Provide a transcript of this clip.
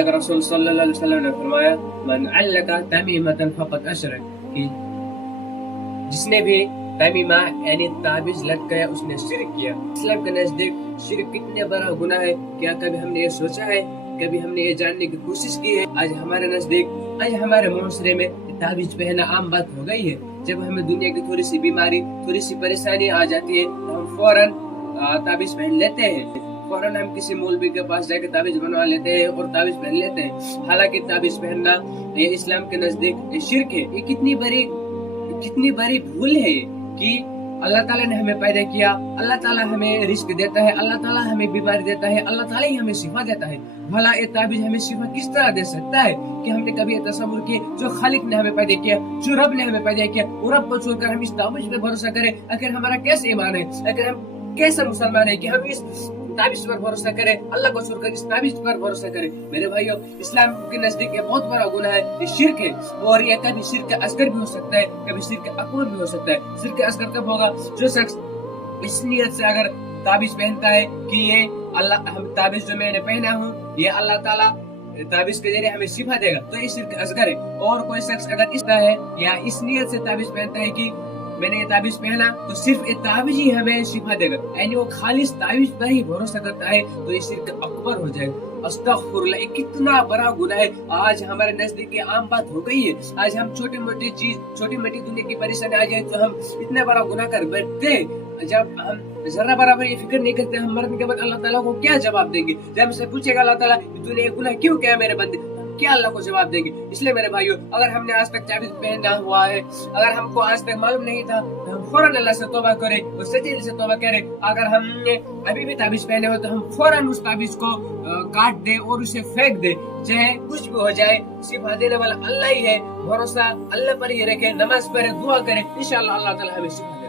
अल्लाह के रसूल सल्लल्लाहु अलैहि वसल्लम ने फरमाया मन अल्लका तमीमतन फकत अशरक, कि जिसने भी तमीमा यानी ताबीज लग गया उसने शिरक किया। इस्लाम के नजदीक शिरक कितने बड़ा गुनाह है, क्या कभी हमने ये सोचा है, कभी हमने ये जानने की कोशिश की है? आज हमारे नजदीक, आज हमारे मुआशरे में ताबीज पहनना आम बात हो गई है। जब हमें दुनिया की थोड़ी सी बीमारी, थोड़ी सी परेशानी आ जाती है तो हम फौरन ताबीज पहन लेते हैं, फौरन हम किसी मौलवी के पास जाकर ताबीज बनवा लेते हैं और ताबीज पहन लेते हैं। हालांकि ताबीज पहनना ये इस्लाम के नजदीक शिरक है। ये कितनी बड़ी भूल है कि अल्लाह ताला ने हमें पैदा किया, अल्लाह ताला हमें रिस्क देता है, अल्लाह ताला हमें बीमारी देता है, अल्लाह ताला ही हमें शिफा देता है। भला ये ताबीज हमें शिफा किस तरह दे सकता है कि हमने कभी ये तसव्वुर किया जो खालिक ने हमें पैदा किया, जो रब ने हमें पैदा किया, वो रब को छोड़कर हम इस ताबीज पे भरोसा करें? आखिर हमारा कैसे ईमान है, आखिर हम कैसे मुसलमान है कि हम इस ताबीज पर भरोसा करें, अल्लाह को छोड़कर इस ताबीज पर भरोसा करें? मेरे भाइयों, इस्लाम के नजदीक ये बहुत बड़ा गुनाह है, ये शिरक है। और ये कभी शिरक असगर भी हो सकता है, कभी शिरक अकबर भी हो सकता है। शिरक असगर कब होगा? जो शख्स इस नियत से अगर ताबीज पहनता है कि ये अल्लाह, हम ताबीज जो मैंने पहना हूँ ये अल्लाह ताला ताबीज के जरिए हमें शिफा देगा, तो ये शिरक असगर है। और कोई शख्स अगर इस तरह है या इस नियत से ताबीज पहनता है कि मैंने ये ताबीज पहना तो सिर्फ ये ताबीज ही हमें शिफा देगा, यानी वो खालिस ताबीज पर ही भरोसा करता है, तो ये शिरक अकबर हो जाएगा। अस्तगफुरुल्लाह, कितना बड़ा गुनाह है। आज हमारे नजदीक आम बात हो गई है। आज हम छोटी मोटी चीज, छोटी मोटी दुनिया की परेशानी आ जाए तो हम इतने बड़ा गुनाह कर बैठते हैं। जब हम जरा बराबर ये फिक्र नहीं करते हम मरने के बाद अल्लाह ताला को क्या जवाब देंगे? जब हमसे पूछेगा अल्लाह ताला तूने ये गुनाह क्यों किया मेरे बंदे, क्या अल्लाह को जवाब देंगे? इसलिए मेरे भाइयों, अगर हमने आज तक ताबीज पहना हुआ है, अगर हमको आज तक मालूम नहीं था तो हम फौरन अल्लाह से तौबा करें और सच्चे दिल से तौबा करें। अगर हमने अभी भी ताबीज पहने हो तो हम फौरन उस ताबीज को काट दे और उसे फेंक दे, चाहे कुछ भी हो जाए। शिफा देने वाला अल्लाह ही है, भरोसा अल्लाह पर ही रखे, नमाज पढ़े, दुआ करें, इंशाअल्लाह अल्लाह ताला हमें शिफा